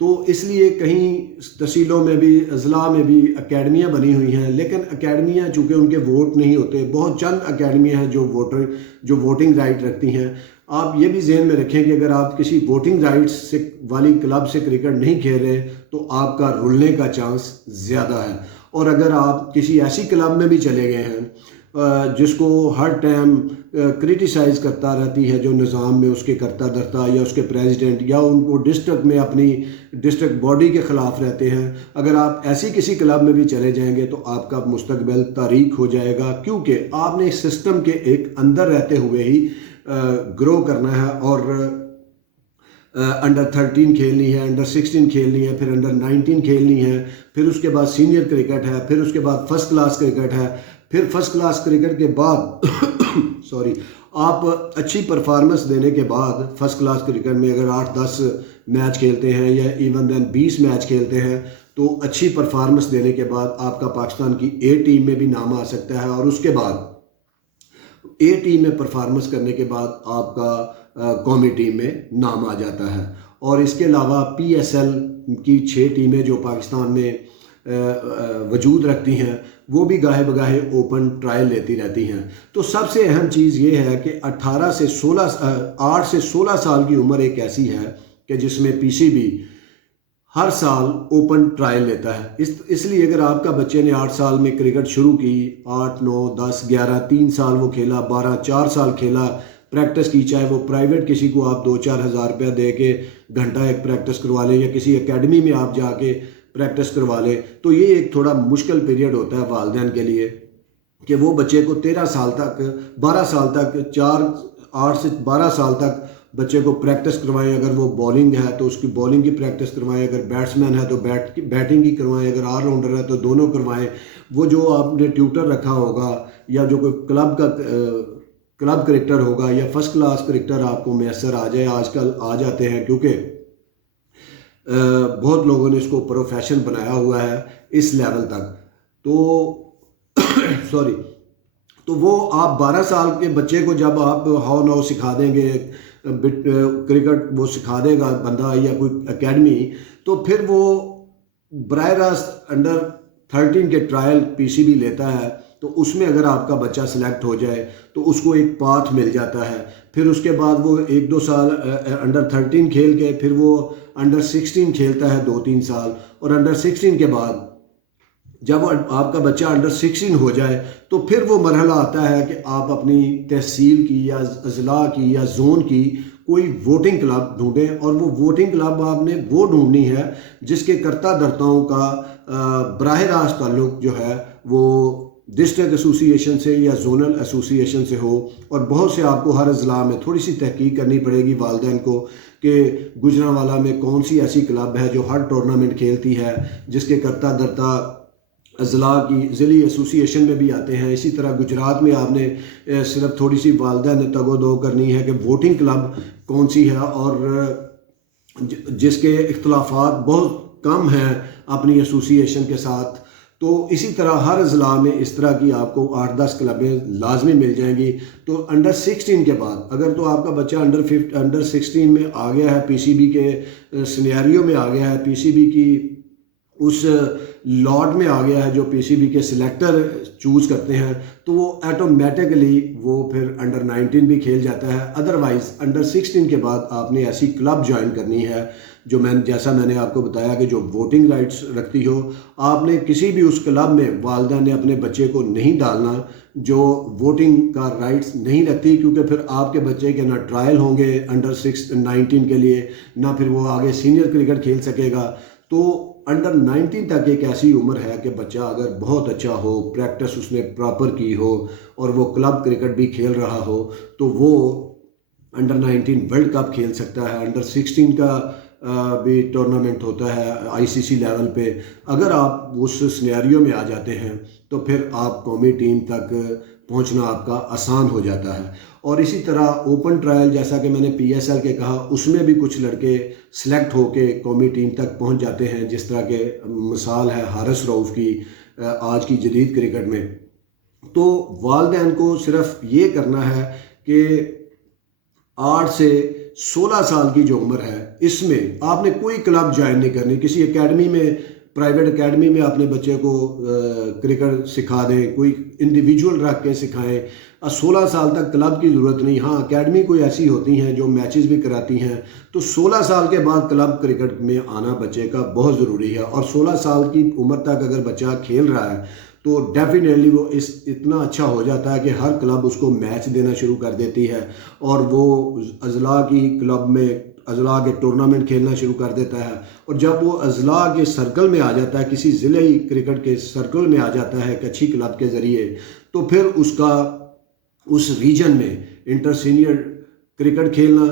تو اس لیے کہیں تحصیلوں میں بھی اضلاع میں بھی اکیڈمیاں بنی ہوئی ہیں، لیکن اکیڈمیاں چونکہ ان کے ووٹ نہیں ہوتے، بہت چند اکیڈمیاں ہیں جو ووٹنگ رائٹ رکھتی ہیں۔ آپ یہ بھی ذہن میں رکھیں کہ اگر آپ کسی ووٹنگ رائٹس سے والی کلب سے کرکٹ نہیں کھیل رہے تو آپ کا رلنے کا چانس زیادہ ہے۔ اور اگر آپ کسی ایسی کلب میں بھی چلے گئے ہیں جس کو ہر ٹائم کرٹیسائز کرتا رہتی ہے، جو نظام میں اس کے کرتا دھرتا یا اس کے پریزیڈنٹ یا ان کو ڈسٹرکٹ میں اپنی ڈسٹرکٹ باڈی کے خلاف رہتے ہیں، اگر آپ ایسی کسی کلب میں بھی چلے جائیں گے تو آپ کا مستقبل تاریک ہو جائے گا، کیونکہ آپ نے اس سسٹم کے ایک اندر رہتے ہوئے ہی گرو کرنا ہے، اور انڈر 13 کھیلنی ہے، انڈر 16 کھیلنی ہے، پھر انڈر 19 کھیلنی ہے، پھر اس کے بعد سینئر کرکٹ ہے، پھر اس کے بعد فرسٹ کلاس کرکٹ ہے، پھر فرسٹ کلاس کرکٹ کے بعد آپ اچھی پرفارمنس دینے کے بعد فرسٹ کلاس کرکٹ میں اگر 8-10 میچ کھیلتے ہیں یا ایون دین 20 میچ کھیلتے ہیں تو اچھی پرفارمنس دینے کے بعد آپ کا پاکستان کی اے ٹیم میں بھی نام آ سکتا ہے، اور اس کے بعد اے ٹیم میں پرفارمنس کرنے کے بعد آپ کا قومی ٹیم میں نام آ جاتا ہے۔ اور اس کے علاوہ پی ایس ایل کی 6 ٹیمیں جو پاکستان میں وجود رکھتی ہیں وہ بھی گاہے بگاہے اوپن ٹرائل لیتی رہتی ہیں۔ تو سب سے اہم چیز یہ ہے کہ 8 سے 16 سال کی عمر ایک ایسی ہے کہ جس میں پی سی بی ہر سال اوپن ٹرائل لیتا ہے۔ اس لیے اگر آپ کا بچے نے 8 سال میں کرکٹ شروع کی، 8، 9، 10، 11، 3 سال وہ کھیلا، 12، 4 سال کھیلا، پریکٹس کی، چاہے وہ پرائیویٹ کسی کو آپ 2-4 ہزار روپیہ دے کے گھنٹہ ایک پریکٹس کروا لیں یا کسی اکیڈمی میں آپ جا کے پریکٹس کروا لیں، تو یہ ایک تھوڑا مشکل پیریڈ ہوتا ہے والدین کے لیے کہ وہ بچے کو 13 سال تک، 12 سال تک، 8 سے 12 سال تک بچے کو پریکٹس کروائیں۔ اگر وہ بالنگ ہے تو اس کی بالنگ کی پریکٹس کروائیں، اگر بیٹسمین ہے تو بیٹنگ کی کروائیں، اگر آل راؤنڈر ہے تو دونوں کروائیں۔ وہ جو آپ نے ٹیوٹر رکھا ہوگا یا جو کوئی کلب کرکٹر ہوگا یا فرسٹ کلاس کرکٹر آپ کو میسر آ جائے، آج کل آ جاتے ہیں کیونکہ بہت لوگوں نے اس کو پروفیشن بنایا ہوا ہے اس لیول تک، تو وہ آپ 12 سال کے بچے کو جب آپ ہاؤ ناؤ سکھا دیں گے، کرکٹ وہ سکھا دے گا بندہ یا کوئی اکیڈمی، تو پھر وہ براہ راست انڈر 13 کے ٹرائل پی سی بی لیتا ہے، تو اس میں اگر آپ کا بچہ سلیکٹ ہو جائے تو اس کو ایک پاتھ مل جاتا ہے۔ پھر اس کے بعد وہ 1-2 سال انڈر 13 کھیل کے پھر وہ انڈر 16 کھیلتا ہے 2-3 سال، اور انڈر 16 کے بعد جب آپ کا بچہ انڈر 16 ہو جائے تو پھر وہ مرحلہ آتا ہے کہ آپ اپنی تحصیل کی یا اضلاع کی یا زون کی کوئی ووٹنگ کلب ڈھونڈیں، اور وہ ووٹنگ کلب آپ نے وہ ڈھونڈنی ہے جس کے کرتا دھرتاؤں کا براہ راست تعلق جو ہے وہ ڈسٹرکٹ ایسوسی ایشن سے یا زونل ایسوسی ایشن سے ہو۔ اور بہت سے آپ کو ہر اضلاع میں تھوڑی سی تحقیق کرنی پڑے گی والدین کو کہ گوجرانوالہ میں کون سی ایسی کلب ہے جو ہر ٹورنامنٹ کھیلتی ہے، جس کے کرتا دھرتا اضلاع کی ضلعی ایسوسی ایشن میں بھی آتے ہیں۔ اسی طرح گجرات میں آپ نے صرف تھوڑی سی والدین نے تگ و دو کرنی ہے کہ ووٹنگ کلب کون سی ہے، اور جس کے اختلافات بہت کم ہیں اپنی ایسوسی ایشن کے ساتھ۔ تو اسی طرح ہر اضلاع میں اس طرح کی آپ کو 8-10 کلبیں لازمی مل جائیں گی۔ تو انڈر 16 کے بعد اگر تو آپ کا بچہ انڈر 16 میں آ گیا ہے، پی سی بی کے سینیریو میں آ گیا ہے، پی سی بی کی اس لاٹ میں آ گیا ہے جو پی سی بی کے سلیکٹر چوز کرتے ہیں، تو وہ ایٹومیٹکلی وہ پھر انڈر 19 بھی کھیل جاتا ہے۔ ادروائز انڈر 16 کے بعد آپ نے ایسی کلب جوائن کرنی ہے جو جیسا میں نے آپ کو بتایا کہ جو ووٹنگ رائٹس رکھتی ہو۔ آپ نے کسی بھی اس کلب میں والدین نے اپنے بچے کو نہیں ڈالنا جو ووٹنگ کا رائٹس نہیں رکھتی، کیونکہ پھر آپ کے بچے کے نہ ٹرائل ہوں گے انڈر 19 کے لیے، نہ پھر وہ آگے سینئر کرکٹ کھیل سکے گا۔ تو انڈر 19 تک ایک ایسی عمر ہے کہ بچہ اگر بہت اچھا ہو، پریکٹس اس نے پراپر کی ہو اور وہ کلب کرکٹ بھی کھیل رہا ہو، تو وہ انڈر 19 ورلڈ کپ کھیل سکتا ہے۔ انڈر 16 کا بھی ٹورنامنٹ ہوتا ہے آئی سی سی لیول پہ۔ اگر آپ اس سینیریو میں آ جاتے ہیں تو پھر آپ قومی ٹیم تک پہنچنا آپ کا آسان ہو جاتا ہے۔ اور اسی طرح اوپن ٹرائل جیسا کہ میں نے پی ایس ایل کے کہا، اس میں بھی کچھ لڑکے سلیکٹ ہو کے قومی ٹیم تک پہنچ جاتے ہیں، جس طرح کے مثال ہے حارث رؤف کی آج کی جدید کرکٹ میں۔ تو والدین کو صرف یہ کرنا ہے کہ 8 سے 16 سال کی جو عمر ہے اس میں آپ نے کوئی کلب جوائن نہیں کرنی، کسی اکیڈمی میں، پرائیویٹ اکیڈمی میں اپنے بچے کو کرکٹ سکھا دیں، کوئی انڈیویجول رکھ کے سکھائیں۔ 16 سال تک کلب کی ضرورت نہیں، ہاں اکیڈمی کوئی ایسی ہوتی ہیں جو میچز بھی کراتی ہیں، تو 16 سال کے بعد کلب کرکٹ میں آنا بچے کا بہت ضروری ہے۔ اور 16 سال کی عمر تک اگر بچہ کھیل رہا ہے تو ڈیفینیٹلی وہ اتنا اچھا ہو جاتا ہے کہ ہر کلب اس کو میچ دینا شروع کر دیتی ہے، اور وہ اضلاع کی کلب میں اضلاع کے ٹورنامنٹ کھیلنا شروع کر دیتا ہے۔ اور جب وہ اضلاع کے سرکل میں آ جاتا ہے، کسی ضلعی کرکٹ کے سرکل میں آ جاتا ہے ایک اچھی کلب کے ذریعے، تو پھر اس ریجن میں انٹر سینئر کرکٹ کھیلنا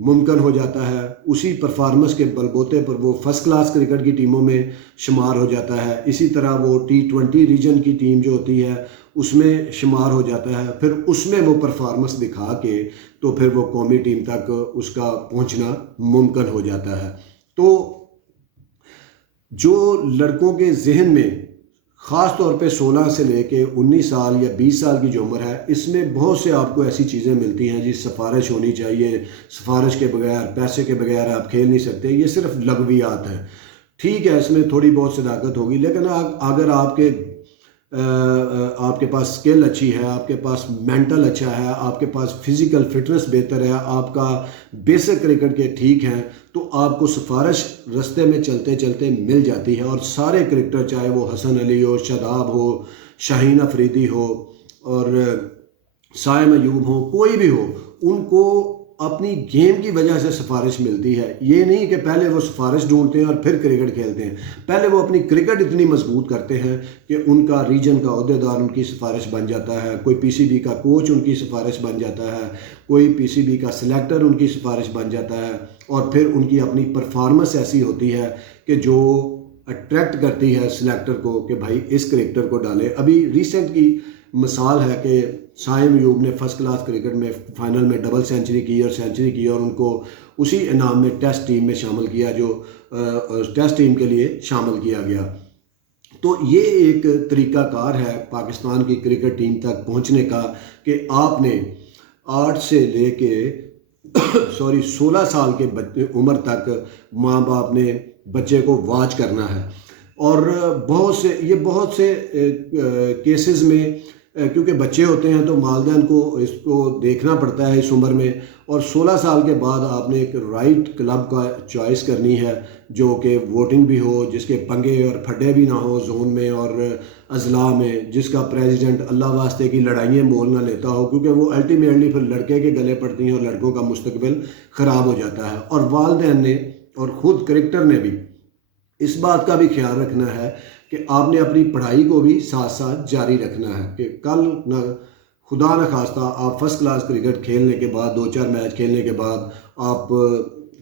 ممکن ہو جاتا ہے۔ اسی پرفارمنس کے بلبوتے پر وہ فرسٹ کلاس کرکٹ کی ٹیموں میں شمار ہو جاتا ہے۔ اسی طرح وہ T20 ریجن کی ٹیم جو ہوتی ہے اس میں شمار ہو جاتا ہے، پھر اس میں وہ پرفارمنس دکھا کے تو پھر وہ قومی ٹیم تک اس کا پہنچنا ممکن ہو جاتا ہے۔ تو جو لڑکوں کے ذہن میں خاص طور پہ 16 سے لے کے 19 سال یا 20 سال کی جو عمر ہے، اس میں بہت سے آپ کو ایسی چیزیں ملتی ہیں جی، سفارش ہونی چاہیے، سفارش کے بغیر، پیسے کے بغیر آپ کھیل نہیں سکتے، یہ صرف لغویات ہیں۔ ٹھیک ہے، اس میں تھوڑی بہت صداقت ہوگی، لیکن اگر آپ کے پاس سکل اچھی ہے، آپ کے پاس مینٹل اچھا ہے، آپ کے پاس فزیکل فٹنس بہتر ہے، آپ کا بیسک کرکٹ کے ٹھیک ہیں، تو آپ کو سفارش رستے میں چلتے چلتے مل جاتی ہے۔ اور سارے کرکٹر، چاہے وہ حسن علی ہو، شاداب ہو، شاہین افریدی ہو، اور سائم ایوب ہو، کوئی بھی ہو، ان کو اپنی گیم کی وجہ سے سفارش ملتی ہے۔ یہ نہیں کہ پہلے وہ سفارش ڈھونڈتے ہیں اور پھر کرکٹ کھیلتے ہیں، پہلے وہ اپنی کرکٹ اتنی مضبوط کرتے ہیں کہ ان کا ریجن کا عہدیدار ان کی سفارش بن جاتا ہے، کوئی پی سی بی کا کوچ ان کی سفارش بن جاتا ہے، کوئی پی سی بی کا سلیکٹر ان کی سفارش بن جاتا ہے، اور پھر ان کی اپنی پرفارمنس ایسی ہوتی ہے کہ جو اٹریکٹ کرتی ہے سلیکٹر کو کہ بھائی اس کرکٹر کو ڈالے۔ ابھی ریسنٹ کی مثال ہے کہ سائم ایوب نے فرسٹ کلاس کرکٹ میں فائنل میں ڈبل سینچری کی اور ان کو اسی انعام میں ٹیسٹ ٹیم میں شامل کیا، جو ٹیسٹ ٹیم کے لیے شامل کیا گیا۔ تو یہ ایک طریقہ کار ہے پاکستان کی کرکٹ ٹیم تک پہنچنے کا کہ آپ نے 8 سے لے کے 16 سال کے عمر تک ماں باپ نے بچے کو واچ کرنا ہے۔ اور بہت سے کیسز میں کیونکہ بچے ہوتے ہیں تو والدین کو اس کو دیکھنا پڑتا ہے اس عمر میں، اور 16 سال کے بعد آپ نے ایک رائٹ کلب کا چوائس کرنی ہے جو کہ ووٹنگ بھی ہو، جس کے پنگے اور پھڈے بھی نہ ہو زون میں اور اضلاع میں، جس کا پریزیڈنٹ اللہ واسطے کی لڑائیاں بول نہ لیتا ہو، کیونکہ وہ الٹیمیٹلی پھر لڑکے کے گلے پڑتی ہیں اور لڑکوں کا مستقبل خراب ہو جاتا ہے۔ اور والدین نے اور خود کرکٹر نے بھی اس بات کا بھی خیال رکھنا ہے کہ آپ نے اپنی پڑھائی کو بھی ساتھ ساتھ جاری رکھنا ہے کہ کل نہ خدا نخواستہ آپ فرسٹ کلاس کرکٹ کھیلنے کے بعد 2-4 میچ کھیلنے کے بعد آپ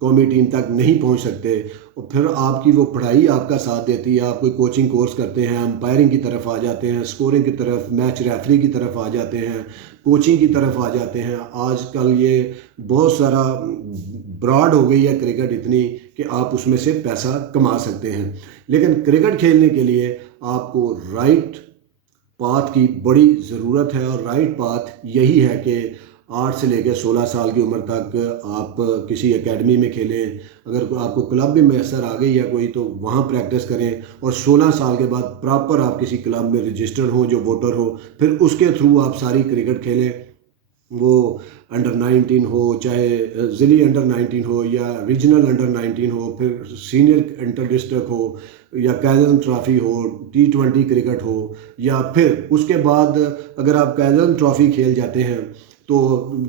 قومی ٹیم تک نہیں پہنچ سکتے، اور پھر آپ کی وہ پڑھائی آپ کا ساتھ دیتی ہے، آپ کوئی کوچنگ کورس کرتے ہیں، امپائرنگ کی طرف آ جاتے ہیں، سکورنگ کی طرف، میچ ریفری کی طرف آ جاتے ہیں، کوچنگ کی طرف آ جاتے ہیں۔ آج کل یہ بہت سارا براڈ ہو گئی ہے کرکٹ اتنی کہ آپ اس میں سے پیسہ کما سکتے ہیں، لیکن کرکٹ کھیلنے کے لیے آپ کو رائٹ پاتھ کی بڑی ضرورت ہے، اور رائٹ پاتھ یہی ہے کہ 8 سے لے کے 16 سال کی عمر تک آپ کسی اکیڈمی میں کھیلیں، اگر آپ کو کلب بھی میسر آ گئی ہے کوئی تو وہاں پریکٹس کریں، اور 16 سال کے بعد پراپر آپ کسی کلب میں رجسٹر ہوں جو ووٹر ہو، پھر اس کے تھرو آپ ساری کرکٹ کھیلیں، وہ انڈر 19 ہو، چاہے ضلعی انڈر 19 ہو یا ریجنل انڈر 19 ہو، پھر سینئر انٹر ڈسٹرکٹ ہو یا کیزن ٹرافی ہو، T20 کرکٹ ہو، یا پھر اس کے بعد اگر آپ کیزن ٹرافی کھیل جاتے ہیں تو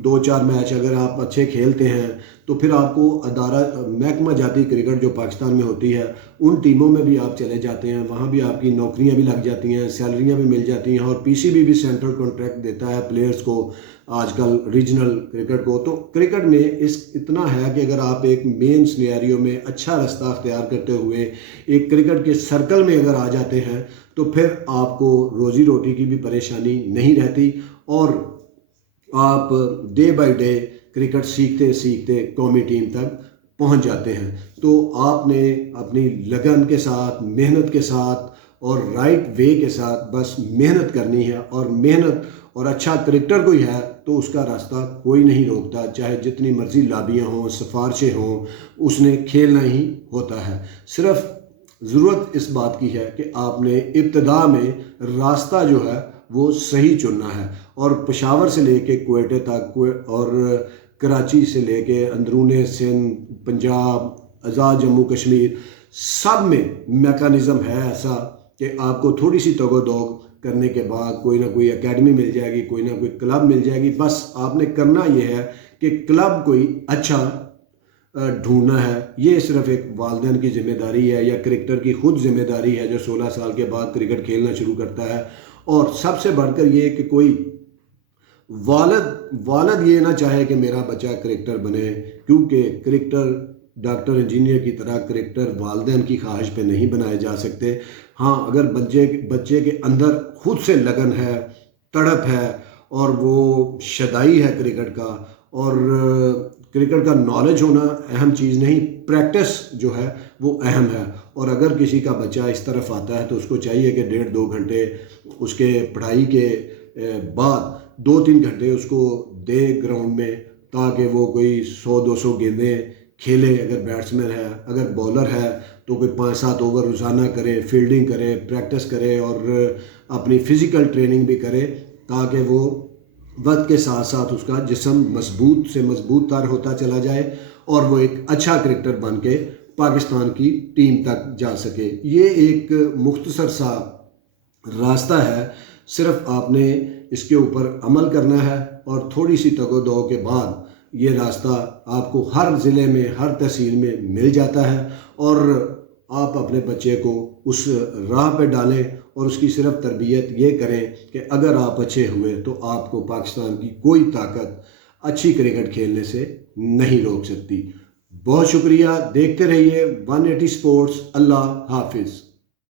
2-4 میچ اگر آپ اچھے کھیلتے ہیں تو پھر آپ کو ادارہ محکمہ جاتی کرکٹ جو پاکستان میں ہوتی ہے ان ٹیموں میں بھی آپ چلے جاتے ہیں، وہاں بھی آپ کی نوکریاں بھی لگ جاتی ہیں، سیلریاں بھی مل جاتی ہیں، اور پی سی بی بھی سینٹرل کانٹریکٹ دیتا ہے پلیئرز کو آج کل ریجنل کرکٹ کو۔ تو کرکٹ میں اتنا ہے کہ اگر آپ ایک مین سنیریو میں اچھا رستہ اختیار کرتے ہوئے ایک کرکٹ کے سرکل میں اگر آ جاتے ہیں تو پھر آپ کو روزی روٹی کی بھی پریشانی نہیں رہتی، اور آپ ڈے بائی ڈے کرکٹ سیکھتے سیکھتے قومی ٹیم تک پہنچ جاتے ہیں۔ تو آپ نے اپنی لگن کے ساتھ، محنت کے ساتھ اور رائٹ وے کے ساتھ بس محنت کرنی ہے، اور محنت اور اچھا کرکٹر کوئی ہے تو اس کا راستہ کوئی نہیں روکتا، چاہے جتنی مرضی لابیاں ہوں، سفارشیں ہوں، اس نے کھیلنا ہی ہوتا ہے۔ صرف ضرورت اس بات کی ہے کہ آپ نے ابتدا میں راستہ جو ہے وہ صحیح چننا ہے، اور پشاور سے لے کے کوئٹہ تک اور کراچی سے لے کے اندرون سندھ، پنجاب، آزاد جموں کشمیر، سب میں میکانزم ہے ایسا کہ آپ کو تھوڑی سی تگ و دوگ کرنے کے بعد کوئی نہ کوئی اکیڈمی مل جائے گی، کوئی نہ کوئی کلب مل جائے گی۔ بس آپ نے کرنا یہ ہے کہ کلب کوئی اچھا ڈھونڈنا ہے۔ یہ صرف ایک والدین کی ذمہ داری ہے، یا کرکٹر کی خود ذمہ داری ہے جو 16 سال کے بعد کرکٹ کھیلنا شروع کرتا ہے۔ اور سب سے بڑھ کر یہ کہ کوئی والد یہ نہ چاہے کہ میرا بچہ کرکٹر بنے، کیونکہ کرکٹر ڈاکٹر انجینئر کی طرح کرکٹر والدین کی خواہش پہ نہیں بنائے جا سکتے۔ ہاں، اگر بچے کے اندر خود سے لگن ہے، تڑپ ہے، اور وہ شدائی ہے کرکٹ کا، اور کرکٹ کا نالج ہونا اہم چیز نہیں، پریکٹس جو ہے وہ اہم ہے۔ اور اگر کسی کا بچہ اس طرف آتا ہے تو اس کو چاہیے کہ 1.5-2 گھنٹے اس کے پڑھائی کے بعد 2-3 گھنٹے اس کو دے گراؤنڈ میں، تاکہ وہ کوئی 100-200 گیندیں کھیلے۔ اگر بیٹسمین ہے، اگر بولر ہے تو کوئی 5-7 اوور روزانہ کرے، فیلڈنگ کرے، پریکٹس کرے، اور اپنی فزیکل ٹریننگ بھی کرے، تاکہ وہ وقت کے ساتھ ساتھ اس کا جسم مضبوط سے مضبوط تر ہوتا چلا جائے، اور وہ ایک اچھا کرکٹر بن کے پاکستان کی ٹیم تک جا سکے۔ یہ ایک مختصر سا راستہ ہے، صرف آپ نے اس کے اوپر عمل کرنا ہے، اور تھوڑی سی تگ و دو کے بعد یہ راستہ آپ کو ہر ضلع میں، ہر تحصیل میں مل جاتا ہے، اور آپ اپنے بچے کو اس راہ پہ ڈالیں، اور اس کی صرف تربیت یہ کریں کہ اگر آپ اچھے ہوئے تو آپ کو پاکستان کی کوئی طاقت اچھی کرکٹ کھیلنے سے نہیں روک سکتی۔ بہت شکریہ، دیکھتے رہیے 180 سپورٹس۔ اللہ حافظ۔